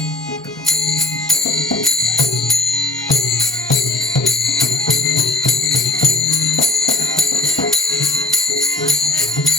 thank you